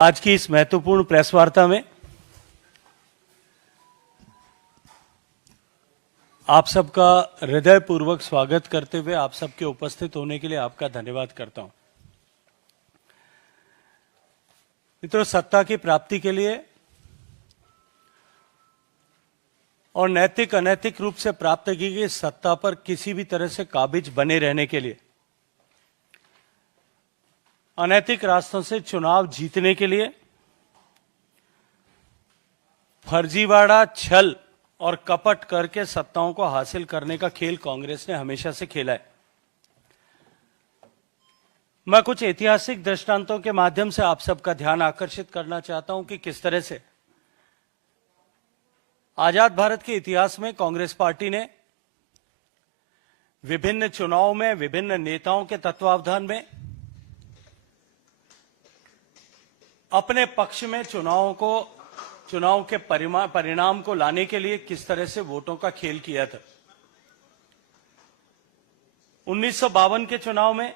आज की इस महत्वपूर्ण प्रेस वार्ता में आप सबका हृदयपूर्वक स्वागत करते हुए आप सबके उपस्थित होने के लिए आपका धन्यवाद करता हूं। मित्रों, सत्ता की प्राप्ति के लिए और नैतिक अनैतिक रूप से प्राप्त की गई सत्ता पर किसी भी तरह से काबिज बने रहने के लिए, अनैतिक रास्तों से चुनाव जीतने के लिए फर्जीवाड़ा, छल और कपट करके सत्ताओं को हासिल करने का खेल कांग्रेस ने हमेशा से खेला है। मैं कुछ ऐतिहासिक दृष्टांतों के माध्यम से आप सबका ध्यान आकर्षित करना चाहता हूं कि किस तरह से आजाद भारत के इतिहास में कांग्रेस पार्टी ने विभिन्न चुनावों में विभिन्न नेताओं के तत्वावधान में अपने पक्ष में चुनाव के परिणाम को लाने के लिए किस तरह से वोटों का खेल किया था। 1952 के चुनाव में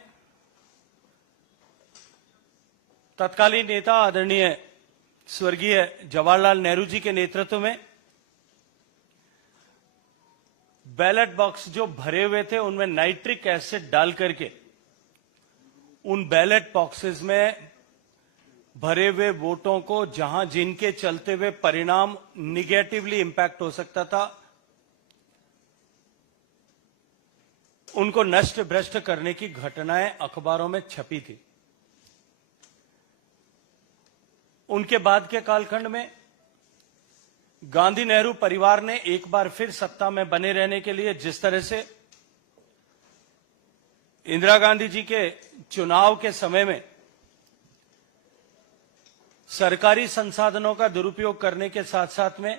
तत्कालीन नेता आदरणीय स्वर्गीय जवाहरलाल नेहरू जी के नेतृत्व में बैलेट बॉक्स जो भरे हुए थे उनमें नाइट्रिक एसिड डाल करके उन बैलेट बॉक्सेस में भरे हुए वोटों को, जहां जिनके चलते हुए परिणाम निगेटिवली इंपैक्ट हो सकता था, उनको नष्ट भ्रष्ट करने की घटनाएं अखबारों में छपी थी। उनके बाद के कालखंड में गांधी नेहरू परिवार ने एक बार फिर सत्ता में बने रहने के लिए जिस तरह से इंदिरा गांधी जी के चुनाव के समय में सरकारी संसाधनों का दुरुपयोग करने के साथ साथ में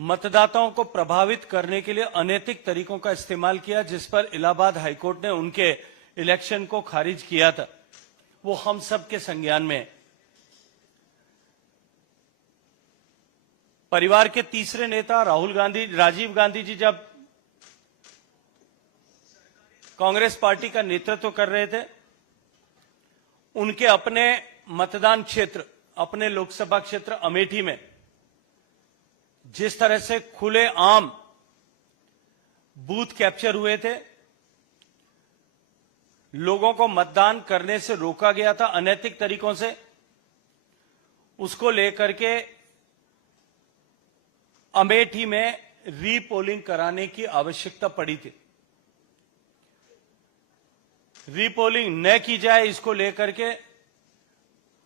मतदाताओं को प्रभावित करने के लिए अनैतिक तरीकों का इस्तेमाल किया, जिस पर इलाहाबाद हाईकोर्ट ने उनके इलेक्शन को खारिज किया था, वो हम सब के संज्ञान में है। परिवार के तीसरे नेता राजीव गांधी जी जब कांग्रेस पार्टी का नेतृत्व कर रहे थे, उनके अपने मतदान क्षेत्र, अपने लोकसभा क्षेत्र अमेठी में जिस तरह से खुले आम बूथ कैप्चर हुए थे, लोगों को मतदान करने से रोका गया था अनैतिक तरीकों से, उसको लेकर के अमेठी में रीपोलिंग कराने की आवश्यकता पड़ी थी। रीपोलिंग न की जाए, इसको लेकर के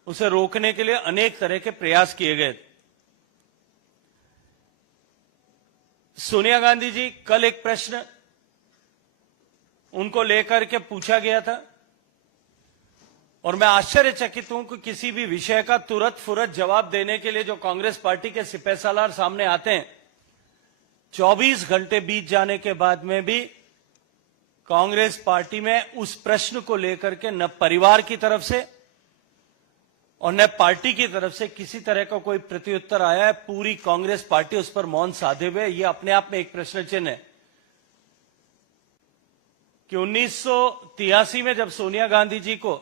उसे रोकने के लिए अनेक तरह के प्रयास किए गए। सोनिया गांधी जी, कल एक प्रश्न उनको लेकर के पूछा गया था और मैं आश्चर्यचकित हूं कि किसी भी विषय का तुरंत फुरत जवाब देने के लिए जो कांग्रेस पार्टी के सिपहसालार सामने आते हैं, 24 घंटे बीत जाने के बाद में भी कांग्रेस पार्टी में उस प्रश्न को लेकर के न परिवार की तरफ से और न पार्टी की तरफ से किसी तरह का कोई प्रत्युत्तर आया है। पूरी कांग्रेस पार्टी उस पर मौन साधे हुए। यह अपने आप में एक प्रश्न चिन्ह है कि 1983 में जब सोनिया गांधी जी को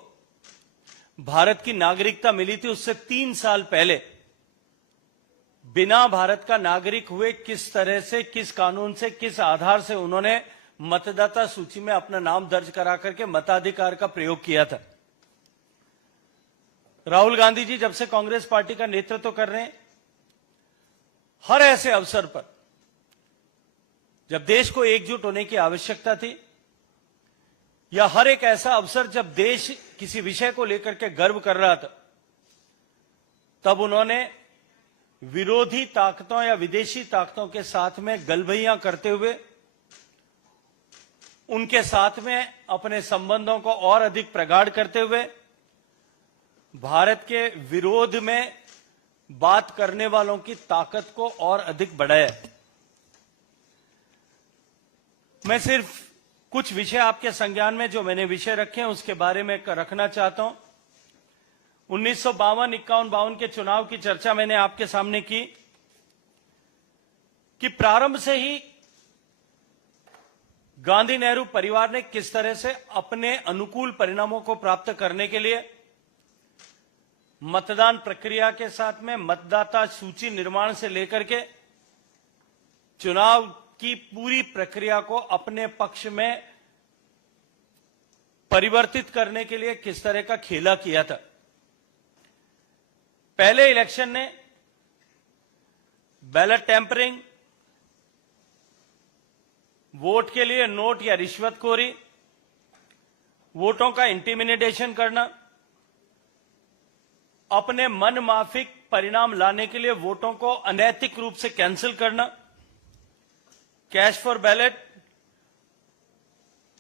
भारत की नागरिकता मिली थी, उससे 3 साल पहले बिना भारत का नागरिक हुए किस तरह से, किस कानून से, किस आधार से उन्होंने मतदाता सूची में अपना नाम दर्ज करा करके मताधिकार का प्रयोग किया था। राहुल गांधी जी जब से कांग्रेस पार्टी का नेतृत्व कर रहे हैं, हर ऐसे अवसर पर जब देश को एकजुट होने की आवश्यकता थी या हर एक ऐसा अवसर जब देश किसी विषय को लेकर के गर्व कर रहा था, तब उन्होंने विरोधी ताकतों या विदेशी ताकतों के साथ में गलबैयां करते हुए उनके साथ में अपने संबंधों को और अधिक प्रगाढ़ करते हुए भारत के विरोध में बात करने वालों की ताकत को और अधिक बढ़ाया। मैं सिर्फ कुछ विषय आपके संज्ञान में जो मैंने विषय रखे हैं उसके बारे में रखना चाहता हूं। 1952, 51 के चुनाव की चर्चा मैंने आपके सामने की कि प्रारंभ से ही गांधी नेहरू परिवार ने किस तरह से अपने अनुकूल परिणामों को प्राप्त करने के लिए मतदान प्रक्रिया के साथ में मतदाता सूची निर्माण से लेकर के चुनाव की पूरी प्रक्रिया को अपने पक्ष में परिवर्तित करने के लिए किस तरह का खेला किया था। पहले इलेक्शन ने बैलेट टेम्परिंग, वोट के लिए नोट या रिश्वतखोरी, वोटों का इंटिमिडेशन करना, अपने मन माफिक परिणाम लाने के लिए वोटों को अनैतिक रूप से कैंसिल करना, कैश फॉर बैलेट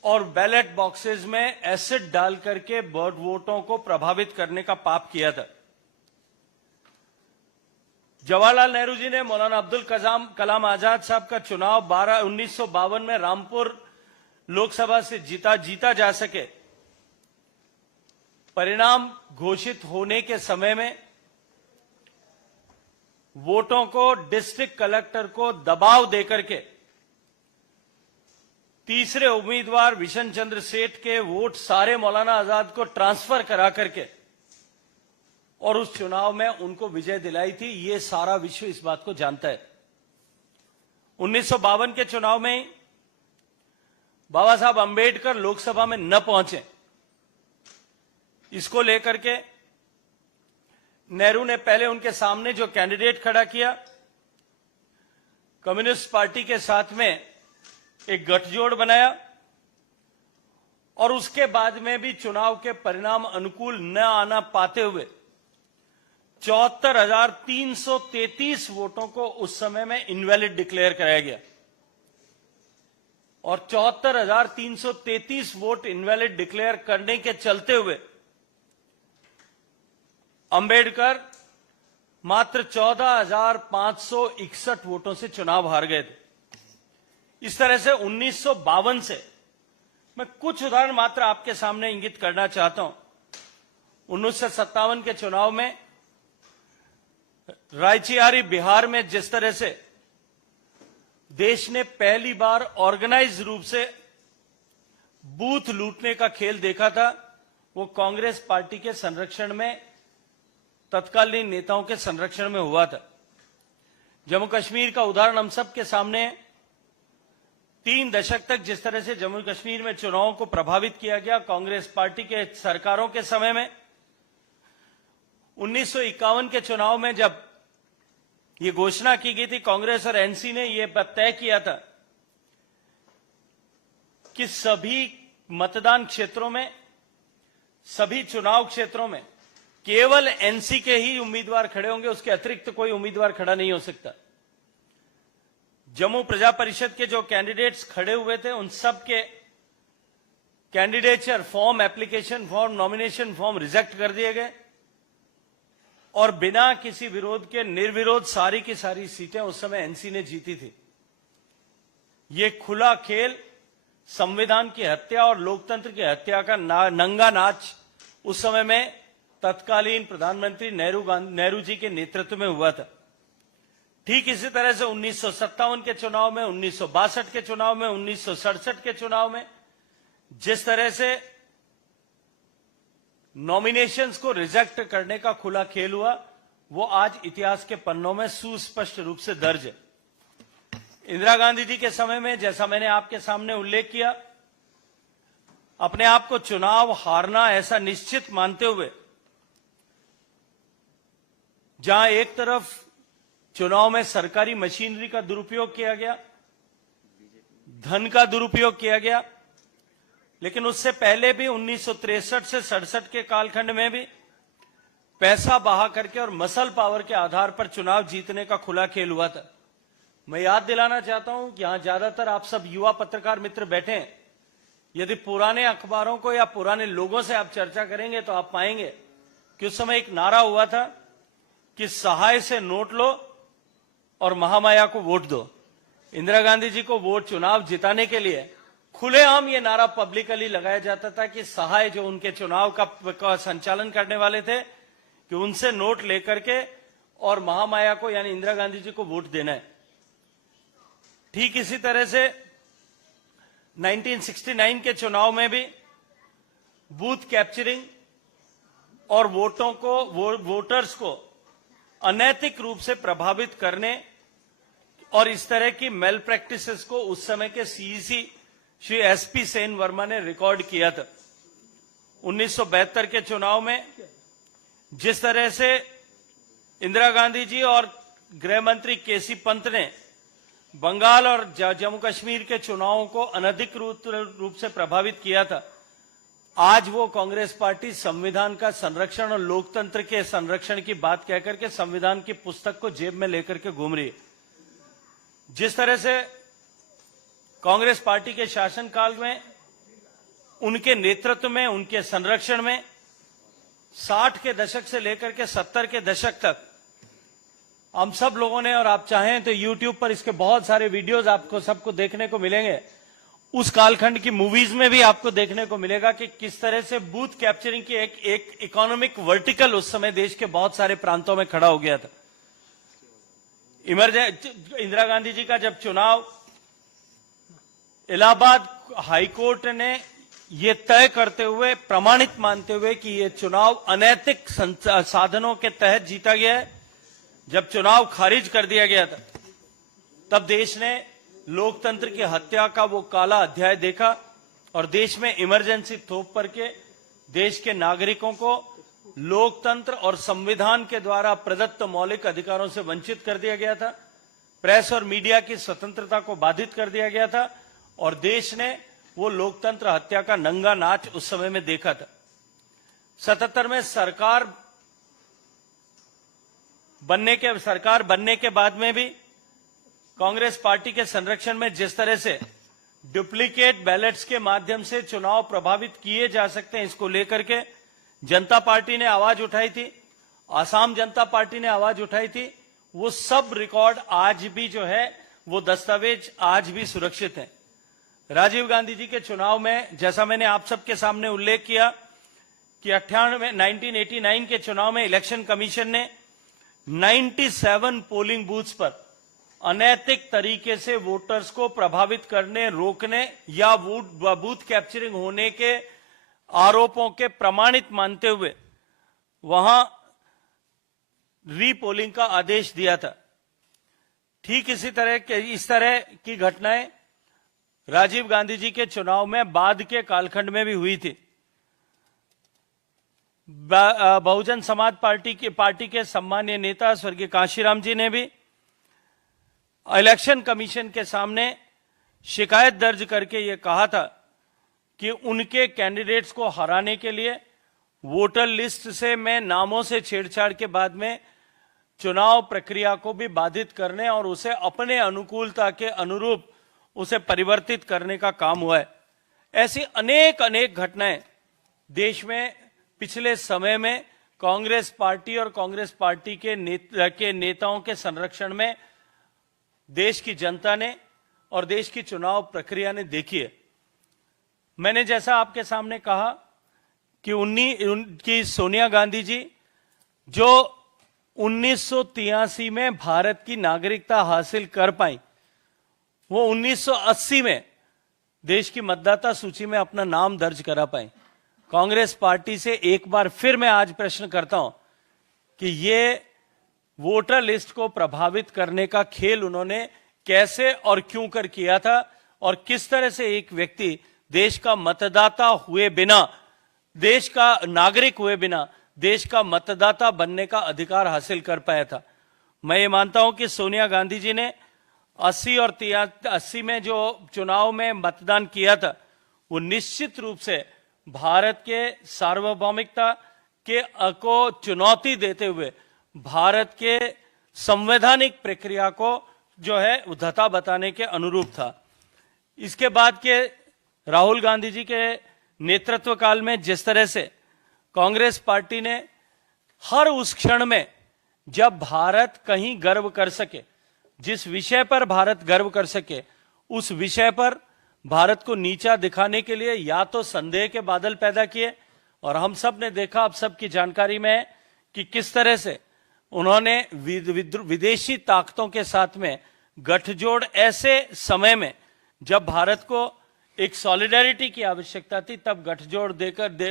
और बैलेट बॉक्सेस में एसिड डाल करके वोटों को प्रभावित करने का पाप किया था। जवाहरलाल नेहरू जी ने मौलाना अब्दुल कलाम आजाद साहब का चुनाव 1952 में रामपुर लोकसभा से जीता जा सके, परिणाम घोषित होने के समय में वोटों को डिस्ट्रिक्ट कलेक्टर को दबाव देकर के तीसरे उम्मीदवार विशन चंद्र सेठ के वोट सारे मौलाना आजाद को ट्रांसफर करा करके और उस चुनाव में उनको विजय दिलाई थी। ये सारा विश्व इस बात को जानता है। 1952 के चुनाव में बाबा साहब अंबेडकर लोकसभा में न पहुंचे, इसको लेकर के नेहरू ने पहले उनके सामने जो कैंडिडेट खड़ा किया, कम्युनिस्ट पार्टी के साथ में एक गठजोड़ बनाया और उसके बाद में भी चुनाव के परिणाम अनुकूल न आना पाते हुए 74,333 वोटों को उस समय में इनवैलिड डिक्लेयर कराया गया और 74,333 वोट इनवैलिड डिक्लेयर करने के चलते हुए अंबेडकर मात्र 14,561 वोटों से चुनाव हार गए थे। इस तरह से 1952 से मैं कुछ उदाहरण मात्र आपके सामने इंगित करना चाहता हूं। 1957 के चुनाव में रायचियारी बिहार में जिस तरह से देश ने पहली बार ऑर्गेनाइज रूप से बूथ लूटने का खेल देखा था, वो कांग्रेस पार्टी के संरक्षण में, तत्कालीन नेताओं के संरक्षण में हुआ था। जम्मू कश्मीर का उदाहरण हम सबके सामने है। 3 दशक तक जिस तरह से जम्मू कश्मीर में चुनावों को प्रभावित किया गया कांग्रेस पार्टी के सरकारों के समय में, 1951 के चुनाव में जब ये घोषणा की गई थी, कांग्रेस और एनसी ने यह तय किया था कि सभी मतदान क्षेत्रों में, सभी चुनाव क्षेत्रों में केवल एनसी के ही उम्मीदवार खड़े होंगे, उसके अतिरिक्त कोई उम्मीदवार खड़ा नहीं हो सकता। जम्मू प्रजा परिषद के जो कैंडिडेट्स खड़े हुए थे उन सब के candidature form, application form, nomination form reject कर दिए गए और बिना किसी विरोध के निर्विरोध सारी की सारी सीटें उस समय एनसी ने जीती थी। यह खुला खेल, संविधान की हत्या और लोकतंत्र की हत्या का नंगा नाच उस समय में तत्कालीन प्रधानमंत्री नेहरू जी के नेतृत्व में हुआ था। ठीक इसी तरह से 1957 के चुनाव में, 1962 के चुनाव में, 1967 के चुनाव में जिस तरह से नॉमिनेशंस को रिजेक्ट करने का खुला खेल हुआ, वो आज इतिहास के पन्नों में सुस्पष्ट रूप से दर्ज है। इंदिरा गांधी जी के समय में, जैसा मैंने आपके सामने उल्लेख किया, अपने आप को चुनाव हारना ऐसा निश्चित मानते हुए, जहां एक तरफ चुनाव में सरकारी मशीनरी का दुरुपयोग किया गया, धन का दुरुपयोग किया गया, लेकिन उससे पहले भी 1963 से 67 के कालखंड में भी पैसा बहा करके और मसल पावर के आधार पर चुनाव जीतने का खुला खेल हुआ था। मैं याद दिलाना चाहता हूं कि यहां ज्यादातर आप सब युवा पत्रकार मित्र बैठे हैं। यदि पुराने अखबारों को या पुराने लोगों से आप चर्चा करेंगे तो आप पाएंगे कि उस समय एक नारा हुआ था कि सहाय से नोट लो और महामाया को वोट दो। इंदिरा गांधी जी को वोट चुनाव जिताने के लिए खुलेआम ये नारा पब्लिकली लगाया जाता था कि सहाय जो उनके चुनाव का संचालन करने वाले थे कि उनसे नोट लेकर के और महामाया को यानी इंदिरा गांधी जी को वोट देना है। ठीक इसी तरह से 1969 के चुनाव में भी बूथ कैप्चरिंग और वोटर्स को अनैतिक रूप से प्रभावित करने और इस तरह की मेल प्रैक्टिसेस को उस समय के सीईसी श्री एसपी सेन वर्मा ने रिकॉर्ड किया था। 1972 के चुनाव में जिस तरह से इंदिरा गांधी जी और गृह मंत्री केसी पंत ने बंगाल और जम्मू कश्मीर के चुनावों को अनधिकृत रूप से प्रभावित किया था, आज वो कांग्रेस पार्टी संविधान का संरक्षण और लोकतंत्र के संरक्षण की बात कहकर के संविधान की पुस्तक को जेब में लेकर के घूम रही है। जिस तरह से कांग्रेस पार्टी के शासनकाल में, उनके नेतृत्व में, उनके संरक्षण में 60 के दशक से लेकर के 70 के दशक तक हम सब लोगों ने, और आप चाहें तो YouTube पर इसके बहुत सारे वीडियोस आपको सबको देखने को मिलेंगे, उस कालखंड की मूवीज में भी आपको देखने को मिलेगा कि किस तरह से बूथ कैप्चरिंग की एक इकोनॉमिक वर्टिकल उस समय देश के बहुत सारे प्रांतों में खड़ा हो गया था। इंदिरा गांधी जी का जब चुनाव, इलाहाबाद हाईकोर्ट ने ये तय करते हुए, प्रमाणित मानते हुए कि ये चुनाव अनैतिक साधनों के तहत जीता गया है, जब चुनाव खारिज कर दिया गया था, तब देश ने लोकतंत्र की हत्या का वो काला अध्याय देखा और देश में इमरजेंसी थोप करके देश के नागरिकों को लोकतंत्र और संविधान के द्वारा प्रदत्त मौलिक अधिकारों से वंचित कर दिया गया था। प्रेस और मीडिया की स्वतंत्रता को बाधित कर दिया गया था और देश ने वो लोकतंत्र हत्या का नंगा नाच उस समय में देखा था। 77 में सरकार बनने के बाद में भी कांग्रेस पार्टी के संरक्षण में जिस तरह से डुप्लीकेट बैलेट्स के माध्यम से चुनाव प्रभावित किए जा सकते हैं, इसको लेकर के जनता पार्टी ने आवाज उठाई थी, आसाम जनता पार्टी ने आवाज उठाई थी। वो सब रिकॉर्ड आज भी जो है, वो दस्तावेज आज भी सुरक्षित हैं। राजीव गांधी जी के चुनाव में, जैसा मैंने आप सबके सामने उल्लेख किया कि 1989 के चुनाव में इलेक्शन कमीशन ने 97 पोलिंग बूथ्स पर अनैतिक तरीके से वोटर्स को प्रभावित करने, रोकने या बूथ कैप्चरिंग होने के आरोपों के प्रमाणित मानते हुए वहां रीपोलिंग का आदेश दिया था। ठीक इस तरह की घटनाएं राजीव गांधी जी के चुनाव में बाद के कालखंड में भी हुई थी। बहुजन समाज पार्टी के सम्मानीय नेता स्वर्गीय कांशीराम जी ने भी इलेक्शन कमीशन के सामने शिकायत दर्ज करके ये कहा था कि उनके कैंडिडेट्स को हराने के लिए वोटर लिस्ट से में नामों से छेड़छाड़ के बाद में चुनाव प्रक्रिया को भी बाधित करने और उसे अपने अनुकूलता के अनुरूप उसे परिवर्तित करने का काम हुआ है। ऐसी अनेक घटनाएं देश में पिछले समय में कांग्रेस पार्टी और कांग्रेस पार्टी के नेताओं के संरक्षण में देश की जनता ने और देश की चुनाव प्रक्रिया ने देखी है। मैंने जैसा आपके सामने कहा कि उनकी सोनिया गांधी जी जो 1983 में भारत की नागरिकता हासिल कर पाई, वो 1980 में देश की मतदाता सूची में अपना नाम दर्ज करा पाई। कांग्रेस पार्टी से एक बार फिर मैं आज प्रश्न करता हूं कि ये वोटर लिस्ट को प्रभावित करने का खेल उन्होंने कैसे और क्यों कर किया था और किस तरह से एक व्यक्ति देश का मतदाता हुए बिना, देश का नागरिक हुए बिना देश का मतदाता बनने का अधिकार हासिल कर पाया था। मैं ये मानता हूं कि सोनिया गांधी जी ने 80 और 80 में जो चुनाव में मतदान किया था, वो निश्चित रूप से भारत के सार्वभौमिकता को चुनौती देते हुए भारत के संवैधानिक प्रक्रिया को जो है उद्धता बताने के अनुरूप था। इसके बाद के राहुल गांधी जी के नेतृत्व काल में जिस तरह से कांग्रेस पार्टी ने हर उस क्षण में जब भारत कहीं गर्व कर सके, जिस विषय पर भारत गर्व कर सके, उस विषय पर भारत को नीचा दिखाने के लिए या तो संदेह के बादल पैदा किए, और हम सब ने देखा, आप सबकी जानकारी में है कि किस तरह से उन्होंने विदेशी ताकतों के साथ में गठजोड़ ऐसे समय में जब भारत को एक सॉलिडेरिटी की आवश्यकता थी, तब गठजोड़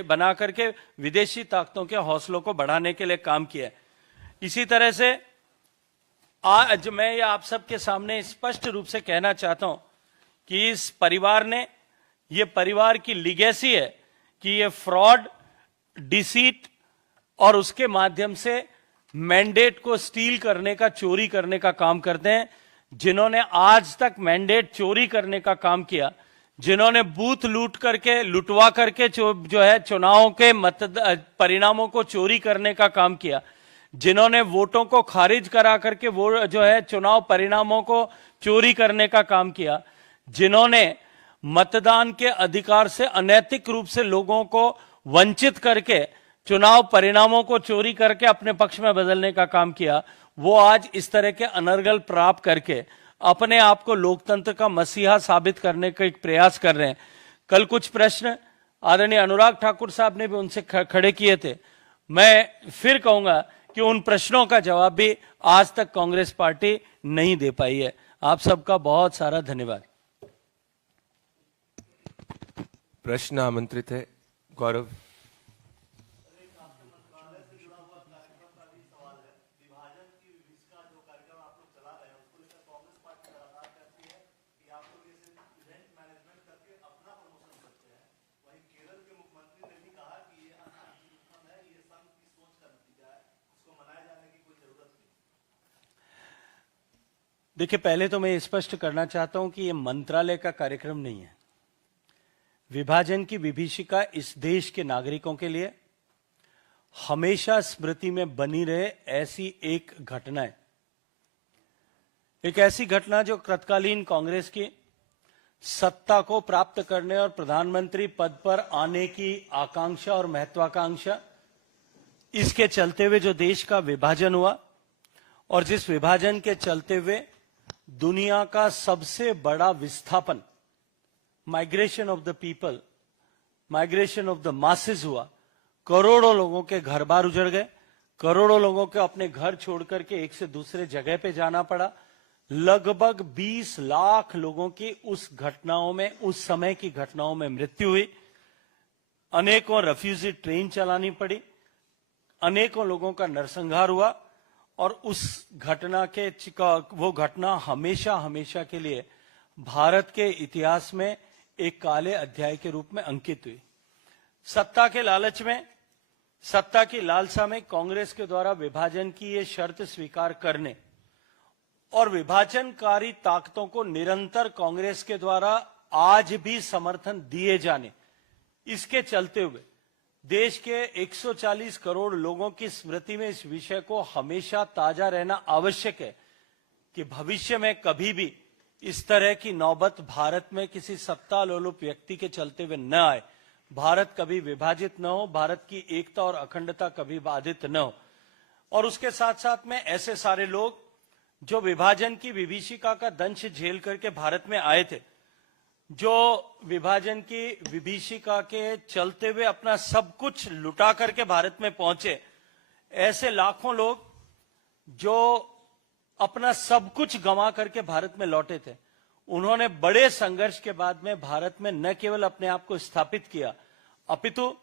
बना करके विदेशी ताकतों के हौसलों को बढ़ाने के लिए काम किया। इसी तरह से आज मैं ये आप सबके सामने स्पष्ट रूप से कहना चाहता हूं कि इस परिवार ने, ये परिवार की लीगेसी है कि ये फ्रॉड, डिसीट और उसके माध्यम से मैंडेट को स्टील करने का, चोरी करने का काम करते हैं। जिन्होंने आज तक मैंडेट चोरी करने का काम किया, जिन्होंने बूथ लुटवा करके जो है चुनावों के परिणामों को चोरी करने का काम किया, जिन्होंने वोटों को खारिज करा करके वो जो है चुनाव परिणामों को चोरी करने का काम किया, जिन्होंने मतदान के अधिकार से अनैतिक रूप से लोगों को वंचित करके चुनाव परिणामों को चोरी करके अपने पक्ष में बदलने का काम किया, वो आज इस तरह के अनर्गल प्राप्त करके अपने आप को लोकतंत्र का मसीहा साबित करने का एक प्रयास कर रहे हैं। कल कुछ प्रश्न आदरणीय अनुराग ठाकुर साहब ने भी उनसे खड़े किए थे। मैं फिर कहूंगा कि उन प्रश्नों का जवाब भी आज तक कांग्रेस पार्टी नहीं दे पाई है। आप सबका बहुत सारा धन्यवाद। प्रश्न आमंत्रित है गौरव। देखिए, पहले तो मैं स्पष्ट करना चाहता हूं कि यह मंत्रालय का कार्यक्रम नहीं है। विभाजन की विभीषिका इस देश के नागरिकों के लिए हमेशा स्मृति में बनी रहे, ऐसी एक घटना है। एक ऐसी घटना जो तत्कालीन कांग्रेस की सत्ता को प्राप्त करने और प्रधानमंत्री पद पर आने की आकांक्षा और महत्वाकांक्षा, इसके चलते हुए जो देश का विभाजन हुआ और जिस विभाजन के चलते हुए दुनिया का सबसे बड़ा विस्थापन, migration of the people, migration of the masses हुआ। करोड़ों लोगों के घर बार उजड़ गए, करोड़ों लोगों को अपने घर छोड़ करके एक से दूसरे जगह पे जाना पड़ा। लगभग 20 लाख लोगों की उस घटनाओं में, उस समय की घटनाओं में मृत्यु हुई। अनेकों रेफ्यूजी ट्रेन चलानी पड़ी, अनेकों लोगों का नरसंहार हुआ और उस घटना के वो घटना हमेशा हमेशा के लिए भारत के इतिहास में एक काले अध्याय के रूप में अंकित हुई। सत्ता के लालच में, सत्ता की लालसा में कांग्रेस के द्वारा विभाजन की ये शर्त स्वीकार करने और विभाजनकारी ताकतों को निरंतर कांग्रेस के द्वारा आज भी समर्थन दिए जाने, इसके चलते हुए देश के 140 करोड़ लोगों की स्मृति में इस विषय को हमेशा ताजा रहना आवश्यक है कि भविष्य में कभी भी इस तरह की नौबत भारत में किसी सत्ता लोलुप व्यक्ति के चलते हुए न आए, भारत कभी विभाजित न हो, भारत की एकता और अखंडता कभी बाधित न हो। और उसके साथ साथ में ऐसे सारे लोग जो विभाजन की विभीषिका का दंश झेल करके भारत में आए थे, जो विभाजन की विभीषिका के चलते हुए अपना सब कुछ लुटा करके भारत में पहुंचे, ऐसे लाखों लोग जो अपना सब कुछ गंवा करके भारत में लौटे थे, उन्होंने बड़े संघर्ष के बाद में भारत में न केवल अपने आप को स्थापित किया, अपितु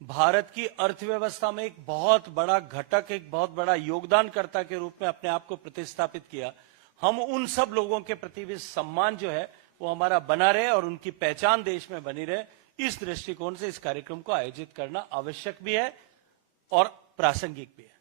भारत की अर्थव्यवस्था में एक बहुत बड़ा घटक, एक बहुत बड़ा योगदानकर्ता के रूप में अपने आप को प्रतिस्थापित किया। हम उन सब लोगों के प्रति भी सम्मान जो है वो हमारा बना रहे और उनकी पहचान देश में बनी रहे, इस दृष्टिकोण से इस कार्यक्रम को आयोजित करना आवश्यक भी है और प्रासंगिक भी है।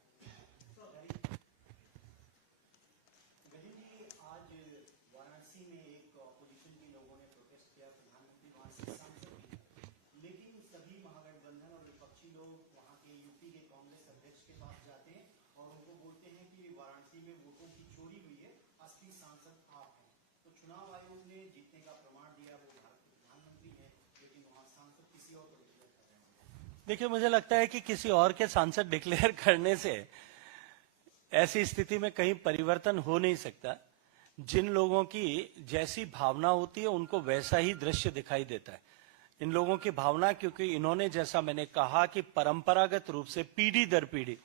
चुनाव आयोग ने जीतने का प्रमाण दिया, वो प्रधानमंत्री हैं, लेकिन वहां सांसद किसी और को डिक्लेयर कर रहे हैं। देखिए, मुझे लगता है कि किसी और के सांसद डिक्लेयर करने से ऐसी स्थिति में कहीं परिवर्तन हो नहीं सकता। जिन लोगों की जैसी भावना होती है उनको वैसा ही दृश्य दिखाई देता है। इन लोगों की भावना, क्योंकि इन्होंने, जैसा मैंने कहा कि परंपरागत रूप से पीढ़ी दर पीढ़ी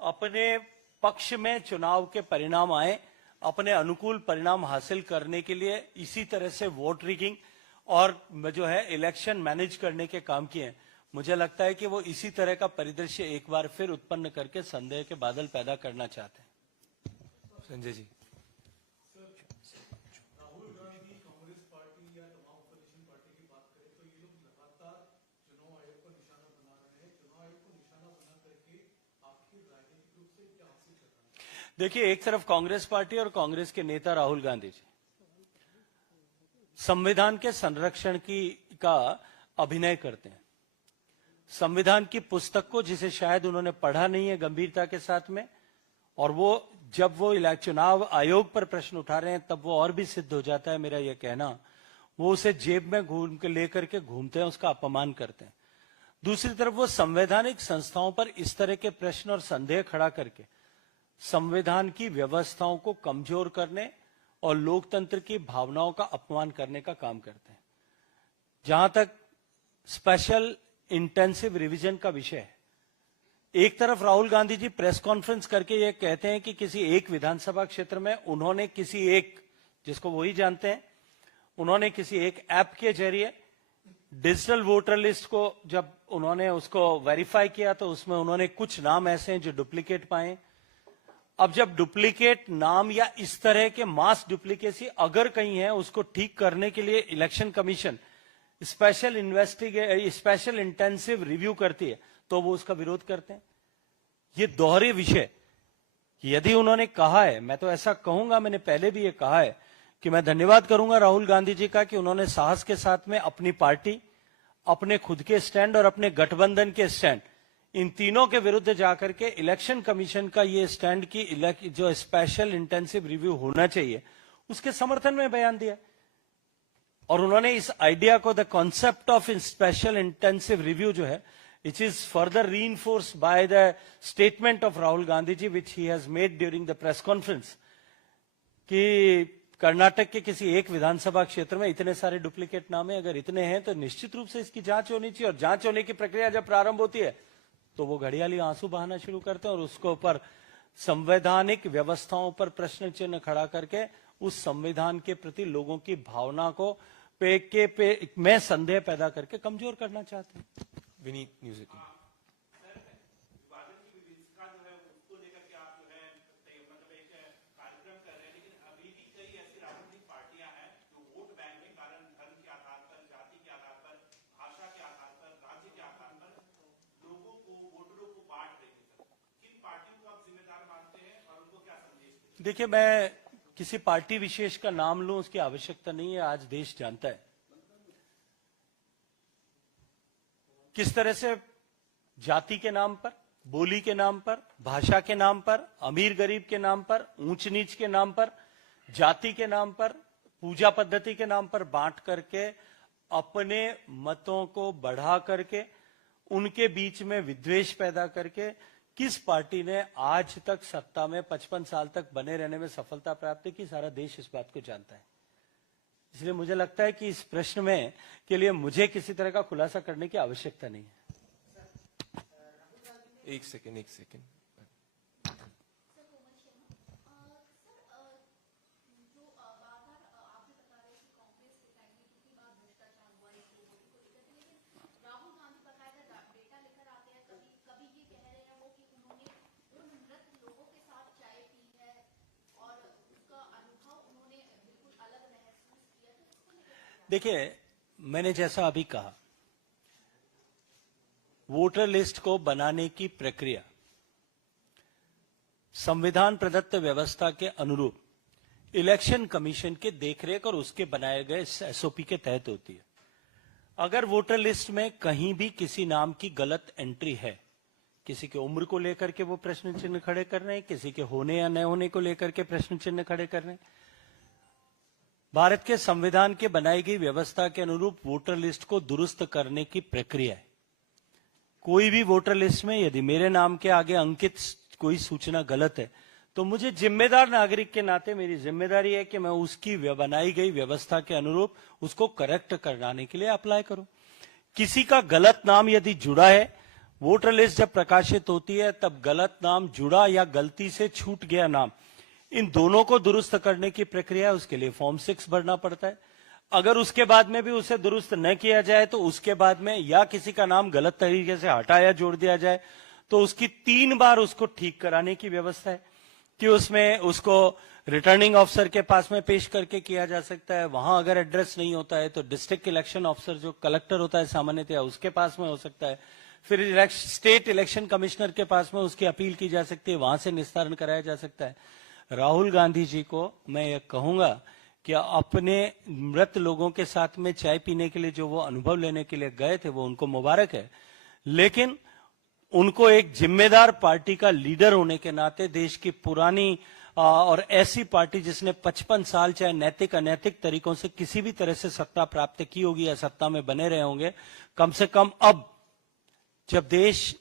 अपने पक्ष में चुनाव के परिणाम आए, अपने अनुकूल परिणाम हासिल करने के लिए इसी तरह से वोट रिगिंग और जो है इलेक्शन मैनेज करने के काम किए हैं, मुझे लगता है कि वो इसी तरह का परिदृश्य एक बार फिर उत्पन्न करके संदेह के बादल पैदा करना चाहते हैं। संजय जी। राहुल गांधी कांग्रेस पार्टी या तमाम अपोजिशन पार्टी की बात करें तो ये लोग लगातार चुनाव आयोग को निशाना बना रहे हैं। चुनाव आयोग को निशाना बना करके आखिर राजनीतिक रूप से क्या हासिल कर रहे हैं? देखिए, एक तरफ कांग्रेस पार्टी और कांग्रेस के नेता राहुल गांधी जी संविधान के संरक्षण का अभिनय करते हैं। संविधान की पुस्तक को, जिसे शायद उन्होंने पढ़ा नहीं है गंभीरता के साथ में, और वो जब वो चुनाव आयोग पर प्रश्न उठा रहे हैं तब वो और भी सिद्ध हो जाता है मेरा यह कहना, वो उसे जेब में घूम के लेकर के घूमते हैं, उसका अपमान करते हैं। दूसरी तरफ वो संवैधानिक संस्थाओं पर इस तरह के प्रश्न और संदेह खड़ा करके संविधान की व्यवस्थाओं को कमजोर करने और लोकतंत्र की भावनाओं का अपमान करने का काम करते हैं। जहां तक स्पेशल इंटेंसिव रिवीजन का विषय है, एक तरफ राहुल गांधी जी प्रेस कॉन्फ्रेंस करके ये कहते हैं कि किसी एक विधानसभा क्षेत्र में उन्होंने किसी एक, जिसको वही जानते हैं, उन्होंने किसी एक ऐप के जरिए डिजिटल वोटर लिस्ट को जब उन्होंने उसको वेरीफाई किया तो उसमें उन्होंने कुछ नाम ऐसे हैं जो डुप्लीकेट पाए। अब जब डुप्लीकेट नाम या इस तरह के मास डुप्लीकेसी अगर कहीं है, उसको ठीक करने के लिए election commission special intensive review करती है तो वो उसका विरोध करते हैं। ये दोहरे विषय, यदि उन्होंने कहा है, मैं तो ऐसा कहूंगा, मैंने पहले भी ये कहा है कि मैं धन्यवाद करूंगा राहुल गांधी जी का कि उन्होंने साहस के साथ में अपनी पार्टी, अपने खुद के स्टैंड और अपने गठबंधन के स्टैंड, इन तीनों के विरुद्ध जाकर के इलेक्शन कमीशन का ये स्टैंड की जो स्पेशल इंटेंसिव रिव्यू होना चाहिए उसके समर्थन में बयान दिया। और उन्होंने इस आइडिया को, the concept of special intensive review जो है, it is further reinforced by the statement of Rahul Gandhi ji which he has made during the press conference, कि कर्नाटक के किसी एक विधानसभा क्षेत्र में इतने सारे डुप्लीकेट नाम है, अगर इतने हैं तो निश्चित रूप से इसकी जांच होनी चाहिए। और जांच होने की प्रक्रिया जब प्रारंभ होती है तो वो घड़ियाली आंसू बहाना शुरू करते हैं और उसको ऊपर संवैधानिक व्यवस्थाओं पर प्रश्न चिन्ह खड़ा करके उस संविधान के प्रति लोगों की भावना को में संदेह पैदा करके कमजोर करना चाहते हैं। विनीत न्यूज 18। देखिए, मैं किसी पार्टी विशेष का नाम लूं उसकी आवश्यकता नहीं है। आज देश जानता है किस तरह से जाति के नाम पर, बोली के नाम पर, भाषा के नाम पर, अमीर गरीब के नाम पर, ऊंच नीच के नाम पर, जाति के नाम पर, पूजा पद्धति के नाम पर बांट करके अपने मतों को बढ़ा करके उनके बीच में विद्वेष पैदा करके किस पार्टी ने आज तक सत्ता में 55 साल तक बने रहने में सफलता प्राप्त की, सारा देश इस बात को जानता है। इसलिए मुझे लगता है कि इस प्रश्न में के लिए मुझे किसी तरह का खुलासा करने की आवश्यकता नहीं है। एक सेकेंड। देखिए, मैंने जैसा अभी कहा, वोटर लिस्ट को बनाने की प्रक्रिया संविधान प्रदत्त व्यवस्था के अनुरूप इलेक्शन कमीशन के देखरेख और उसके बनाए गए एसओपी के तहत होती है। अगर वोटर लिस्ट में कहीं भी किसी नाम की गलत एंट्री है, किसी के उम्र को लेकर के वो प्रश्न चिन्ह खड़े कर रहे हैं, किसी के होने या न होने को लेकर के प्रश्न चिन्ह खड़े कर रहे हैं, भारत के संविधान के बनाई गई व्यवस्था के अनुरूप वोटर लिस्ट को दुरुस्त करने की प्रक्रिया है। कोई भी वोटर लिस्ट में यदि मेरे नाम के आगे अंकित कोई सूचना गलत है तो मुझे जिम्मेदार नागरिक के नाते मेरी जिम्मेदारी है कि मैं उसकी बनाई गई व्यवस्था के अनुरूप उसको करेक्ट कराने के लिए अप्लाई करूं। किसी का गलत नाम यदि जुड़ा है, वोटर लिस्ट जब प्रकाशित होती है तब गलत नाम जुड़ा या गलती से छूट गया नाम, इन दोनों को दुरुस्त करने की प्रक्रिया, उसके लिए फॉर्म 6 भरना पड़ता है। अगर उसके बाद में भी उसे दुरुस्त न किया जाए तो उसके बाद में या किसी का नाम गलत तरीके से हटाया जोड़ दिया जाए तो उसकी 3 बार उसको ठीक कराने की व्यवस्था है कि उसमें उसको रिटर्निंग ऑफिसर के पास में पेश करके किया जा सकता है। वहां अगर एड्रेस नहीं होता है तो डिस्ट्रिक्ट इलेक्शन ऑफिसर जो कलेक्टर होता है सामान्यतया उसके पास में हो सकता है। फिर स्टेट इलेक्शन कमिश्नर के पास में उसकी अपील की जा सकती है, वहां से निस्तारण कराया जा सकता है। राहुल गांधी जी को मैं ये कहूंगा कि अपने मृत लोगों के साथ में चाय पीने के लिए जो वो अनुभव लेने के लिए गए थे वो उनको मुबारक है, लेकिन उनको एक जिम्मेदार पार्टी का लीडर होने के नाते देश की पुरानी और ऐसी पार्टी जिसने 55 साल चाहे नैतिक अनैतिक तरीकों से किसी भी तरह से सत्ता प्राप्त की होगी या सत्ता में बने रहे होंगे, कम से कम अब जब देश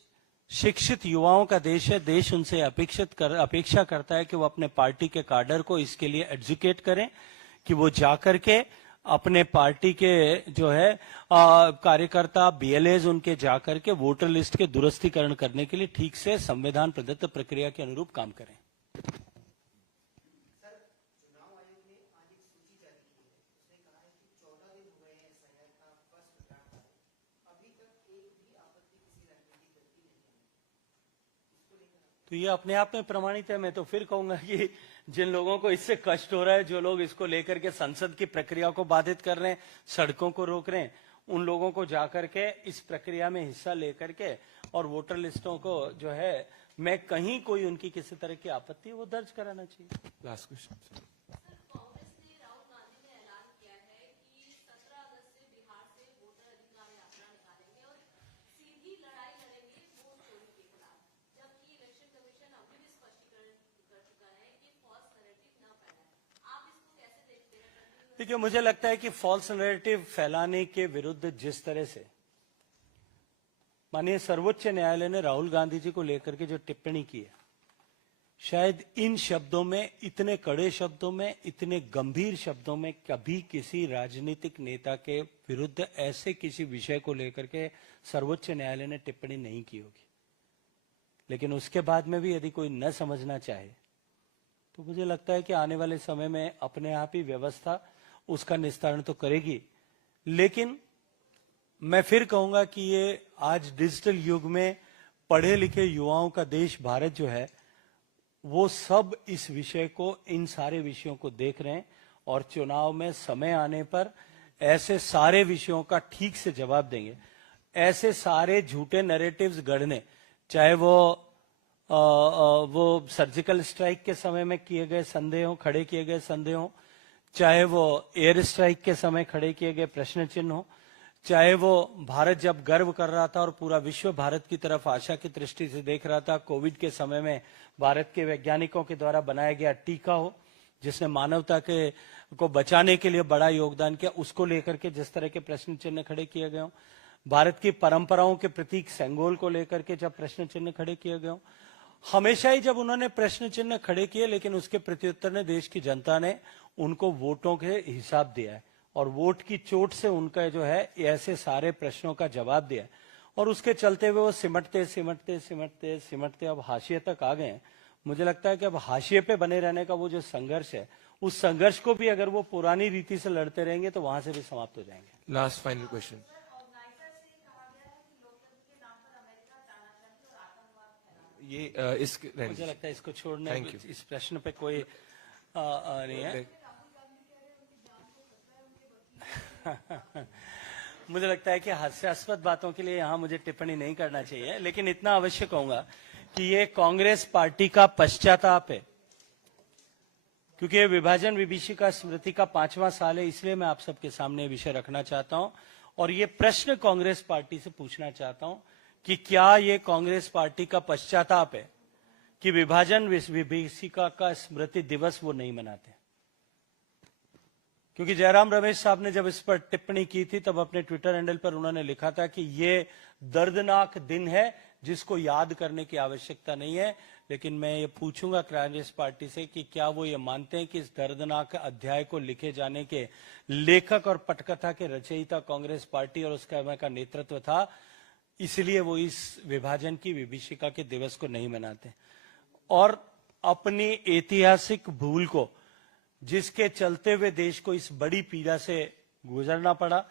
शिक्षित युवाओं का देश है, देश उनसे अपेक्षा करता है कि वो अपने पार्टी के काडर को इसके लिए एजुकेट करें कि वो जाकर के अपने पार्टी के जो है कार्यकर्ता बीएलएज उनके जाकर के वोटर लिस्ट के दुरुस्तीकरण करने के लिए ठीक से संविधान प्रदत्त प्रक्रिया के अनुरूप काम करें। सर, चुनाव आयोग ने आज एक सूची जारी की है। उसने कहा है कि 14 दिन हो गए हैं एसआईआर का फर्स्ट ड्राफ्ट आए, अभी तक एक भी आपत्ति किसी राजनीतिक दल की नहीं है। इसको लेकर तो ये अपने आप में प्रमाणित है। मैं तो फिर कहूंगा कि जिन लोगों को इससे कष्ट हो रहा है, जो लोग इसको लेकर के संसद की प्रक्रिया को बाधित कर रहे हैं, सड़कों को रोक रहे हैं, उन लोगों को जाकर के इस प्रक्रिया में हिस्सा लेकर के और वोटर लिस्टों को जो है मैं कहीं कोई उनकी किसी तरह की आपत्ति वो दर्ज कराना चाहिए। Last question. कांग्रेस ने राहुल गांधी ने ऐलान किया है कि 17 अगस्त से बिहार से वोटर अधिकार यात्रा निकालेंगे और सीधी लड़ाई लड़ेंगे वोट चोरी के खिलाफ, जबकि इलेक्शन कमीशन अभी भी स्पष्टीकरण कर चुका है कि फॉल्स नैरेटिव न फैलाए। आप इसको कैसे देखते हैं? देखिए, मुझे लगता है कि फॉल्स नैरेटिव फैलाने के विरुद्ध जिस तरह से माननीय सर्वोच्च न्यायालय ने राहुल गांधी जी को लेकर के जो टिप्पणी की है, शायद इन शब्दों में, इतने कड़े शब्दों में, इतने गंभीर शब्दों में कभी किसी राजनीतिक नेता के विरुद्ध ऐसे किसी विषय को लेकर के सर्वोच्च न्यायालय ने टिप्पणी नहीं की होगी। लेकिन उसके बाद में भी यदि कोई न समझना चाहे तो मुझे लगता है कि आने वाले समय में अपने आप ही व्यवस्था उसका निस्तारण तो करेगी। लेकिन मैं फिर कहूंगा कि ये आज डिजिटल युग में पढ़े लिखे युवाओं का देश भारत जो है, वो सब इस विषय को, इन सारे विषयों को देख रहे हैं और चुनाव में समय आने पर ऐसे सारे विषयों का ठीक से जवाब देंगे। ऐसे सारे झूठे नैरेटिव्स गढ़ने, चाहे वो सर्जिकल स्ट्राइक के समय में किए गए संदेह हो, खड़े किए गए संदेह हो, चाहे वो एयर स्ट्राइक के समय खड़े किए गए प्रश्न चिन्ह हो, चाहे वो भारत जब गर्व कर रहा था और पूरा विश्व भारत की तरफ आशा की दृष्टि से देख रहा था, कोविड के समय में भारत के वैज्ञानिकों के द्वारा बनाया गया टीका हो जिसने मानवता के को बचाने के लिए बड़ा योगदान किया, उसको लेकर के जिस तरह के प्रश्न चिन्ह खड़े किए गए हों, भारत की परंपराओं के प्रतीक सेंगोल को लेकर के जब प्रश्न चिन्ह खड़े किए गए हों, हमेशा ही जब उन्होंने प्रश्न चिन्ह खड़े किए, लेकिन उसके प्रत्युत्तर में देश की जनता ने उनको वोटों के हिसाब दिया है और वोट की चोट से उनका जो है ऐसे सारे प्रश्नों का जवाब दिया है और उसके चलते हुए वो सिमटते अब हाशिए तक आ गए हैं। मुझे लगता है कि अब हाशिए पे बने रहने का वो जो संघर्ष है, उस संघर्ष को भी अगर वो पुरानी रीति से लड़ते रहेंगे तो वहां से भी समाप्त हो जाएंगे। Last final question. ये इस मुझे लगता है इसको छोड़ने, इस प्रश्न पे कोई नहीं है। मुझे लगता है कि हास्यास्पद बातों के लिए यहाँ मुझे टिप्पणी नहीं करना चाहिए, लेकिन इतना अवश्य कहूंगा कि ये कांग्रेस पार्टी का पश्चाताप है, क्योंकि ये विभाजन विभीषिका स्मृति का 5वां साल है। इसलिए मैं आप सबके सामने विषय रखना चाहता हूं और ये प्रश्न कांग्रेस पार्टी से पूछना चाहता हूं कि क्या ये कांग्रेस पार्टी का पश्चाताप है कि विभाजन विभीषिका का स्मृति दिवस वो नहीं मनाते। क्योंकि जयराम रमेश साहब ने जब इस पर टिप्पणी की थी तब अपने ट्विटर हैंडल पर उन्होंने लिखा था कि ये दर्दनाक दिन है जिसको याद करने की आवश्यकता नहीं है। लेकिन मैं ये पूछूंगा कांग्रेस पार्टी से कि क्या वो ये मानते हैं कि इस दर्दनाक अध्याय को लिखे जाने के लेखक और पटकथा के रचयिता कांग्रेस पार्टी और उसका का नेतृत्व था, इसलिए वो इस विभाजन की विभीषिका के दिवस को नहीं मनाते और अपनी ऐतिहासिक भूल को, जिसके चलते हुए देश को इस बड़ी पीड़ा से गुजरना पड़ा,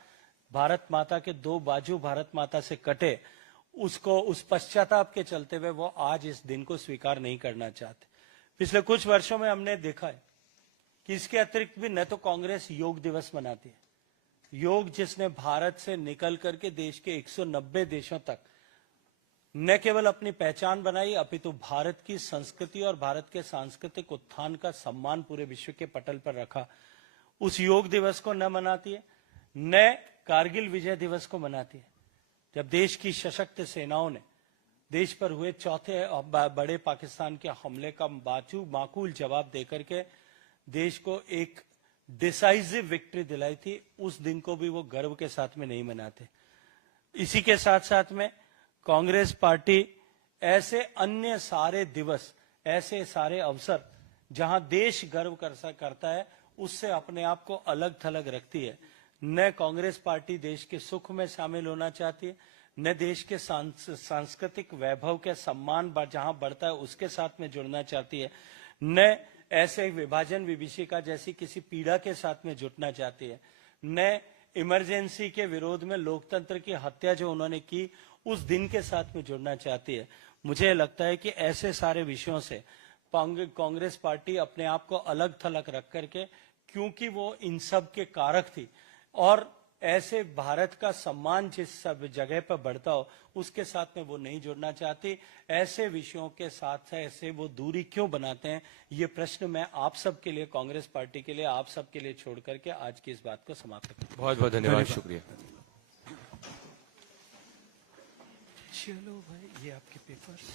भारत माता के दो बाजू भारत माता से कटे, उसको उस पश्चाताप के चलते हुए वो आज इस दिन को स्वीकार नहीं करना चाहते। पिछले कुछ वर्षों में हमने देखा है कि इसके अतिरिक्त भी न तो कांग्रेस योग दिवस मनाती है, योग जिसने भारत से निकल करके देश के 190 देशों तक न केवल अपनी पहचान बनाई, अपितु भारत की संस्कृति और भारत के सांस्कृतिक उत्थान का सम्मान पूरे विश्व के पटल पर रखा, उस योग दिवस को न मनाती है, न कारगिल विजय दिवस को मनाती है, जब देश की सशक्त सेनाओं ने देश पर हुए चौथे बड़े पाकिस्तान के हमले का माकूल जवाब देकर के देश को एक डिसाइसिव विक्ट्री दिलाई थी, उस दिन को भी वो गर्व के साथ में नहीं मनाते। इसी के साथ साथ में कांग्रेस पार्टी ऐसे अन्य सारे दिवस, ऐसे सारे अवसर जहां देश गर्व करता है, उससे अपने आप को अलग थलग रखती है। न कांग्रेस पार्टी देश के सुख में शामिल होना चाहती है, न देश के सांस्कृतिक वैभव के सम्मान जहां बढ़ता है उसके साथ में जुड़ना चाहती है, न ऐसे विभाजन विभीषिका जैसी किसी पीड़ा के साथ में जुटना चाहती है, न इमरजेंसी के विरोध में लोकतंत्र की हत्या जो उन्होंने की उस दिन के साथ में जुड़ना चाहती है। मुझे लगता है कि ऐसे सारे विषयों से कांग्रेस पार्टी अपने आप को अलग थलग रख करके, क्योंकि वो इन सब के कारक थी और ऐसे भारत का सम्मान जिस सब जगह पर बढ़ता हो उसके साथ में वो नहीं जुड़ना चाहती, ऐसे विषयों के साथ ऐसे वो दूरी क्यों बनाते हैं, ये प्रश्न मैं आप सब के लिए, कांग्रेस पार्टी के लिए, आप सब के लिए छोड़ करके आज की इस बात को समाप्त करता हूं। बहुत बहुत धन्यवाद, शुक्रिया। चलो भाई, ये आपके पेपर्स।